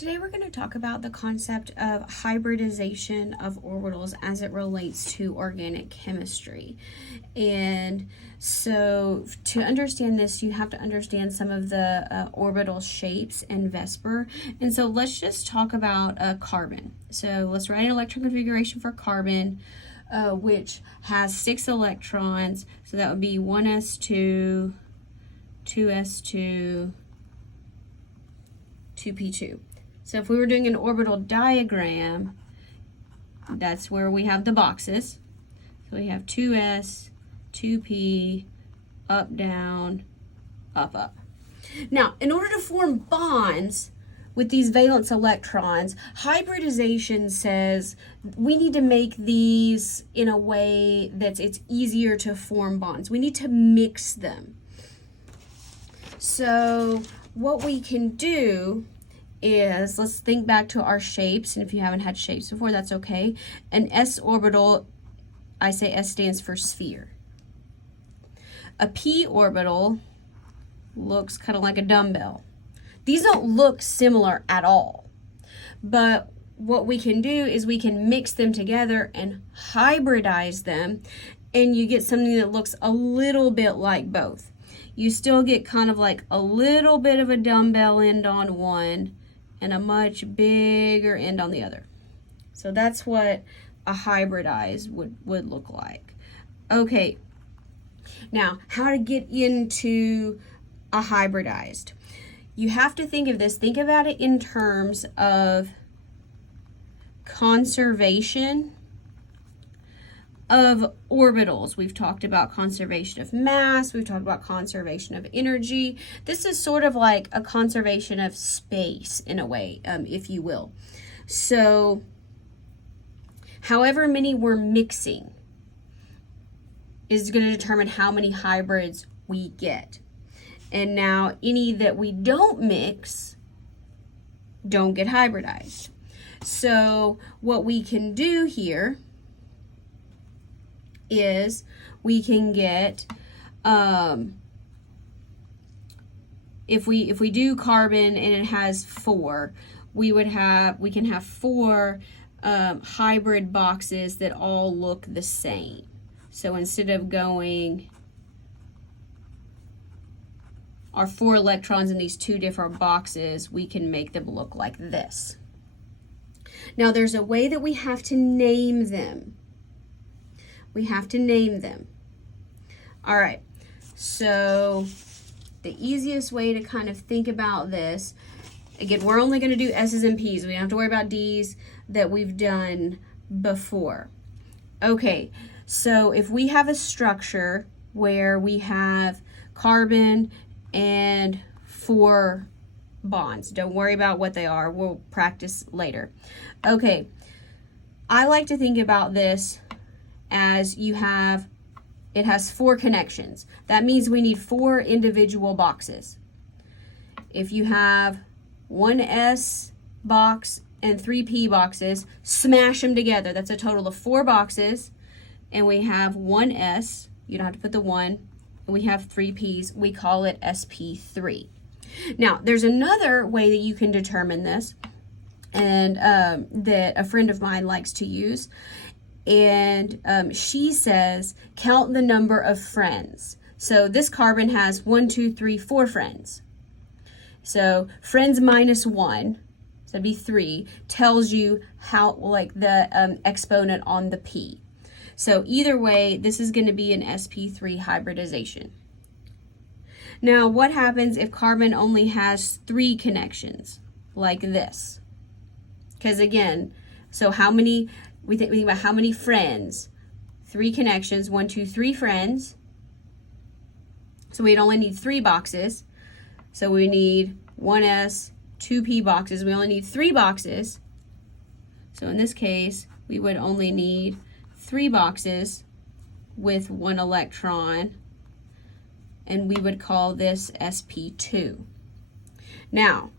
Today we're going to talk about the concept of hybridization of orbitals as it relates to organic chemistry. And so to understand this, you have to understand some of the orbital shapes and VSEPR. And so let's just talk about carbon. So let's write an electron configuration for carbon, which has 6 electrons. So that would be 1s2, 2s2, 2p2. So if we were doing an orbital diagram, that's where we have the boxes. So we have 2s, 2p, up, down, up, up. Now, in order to form bonds with these valence electrons, hybridization says we need to make these in a way that it's easier to form bonds. We need to mix them. So what we can do is, let's think back to our shapes, and if you haven't had shapes before, that's okay. An s orbital, I say S stands for sphere. A p orbital looks kind of like a dumbbell. These don't look similar at all, but what we can do is we can mix them together and hybridize them, and you get something that looks a little bit like both. You still get kind of like a little bit of a dumbbell end on one and a much bigger end on the other. So that's what a hybridize would look like. Okay, now how to get into a hybridized. You have to think of this, think about it in terms of conservation of orbitals. We've talked about conservation of mass, we've talked about conservation of energy. This is sort of like a conservation of space in a way, if you will. So however many we're mixing is going to determine how many hybrids we get. And now any that we don't mix don't get hybridized. So what we can do here is we can get, if we do carbon and it has 4, we can have 4 hybrid boxes that all look the same. So instead of going our 4 electrons in these 2 different boxes, we can make them look like this. Now there's a way that we have to name them. We have to name them. All right, so the easiest way to kind of think about this, again, we're only going to do S's and P's. We don't have to worry about D's that we've done before. Okay, so if we have a structure where we have carbon and 4 bonds, don't worry about what they are. We'll practice later. Okay, I like to think about this as it has 4 connections. That means we need 4 individual boxes. If you have 1 S box and 3 P boxes, smash them together. That's a total of 4 boxes. And we have 1 S, you don't have to put the 1, and we have 3 Ps. We call it SP3. Now, there's another way that you can determine this, and that a friend of mine likes to use. And she says, count the number of friends. So this carbon has 1, 2, 3, 4 friends. So friends minus 1, so that'd be 3, tells you how, like the exponent on the P. So either way, this is going to be an SP3 hybridization. Now, what happens if carbon only has 3 connections, like this? Because again, so how many, we think about how many friends, 3 connections, 1, 2, 3 friends. So we'd only need 3 boxes. So we need 1s, 2p boxes. We only need 3 boxes. So in this case, we would only need 3 boxes with 1 electron, and we would call this sp2. Now,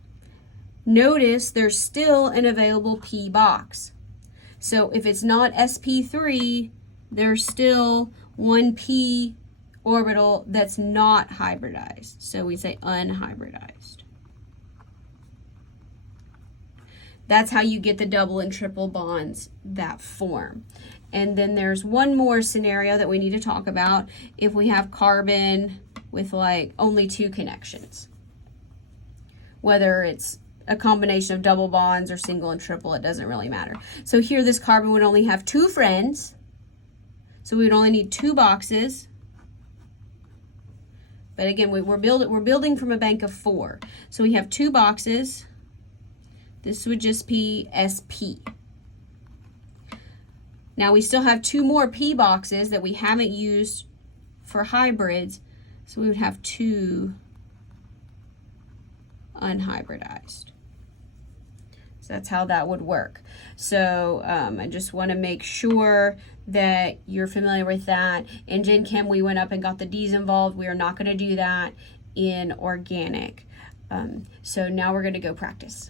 notice there's still an available p box. So if it's not sp3, there's still 1p orbital that's not hybridized. So we say unhybridized. That's how you get the double and triple bonds that form. And then there's one more scenario that we need to talk about if we have carbon with like only 2 connections. Whether it's a combination of double bonds or single and triple, it doesn't really matter. So here this carbon would only have 2 friends. So we would only need 2 boxes. But again, we're building from a bank of 4. So we have 2 boxes. This would just be SP. Now we still have 2 more P boxes that we haven't used for hybrids. So we would have 2 unhybridized. So that's how that would work. So I just want to make sure that you're familiar with that. In Gen Chem, we went up and got the D's involved. We are not going to do that in organic. So now we're going to go practice.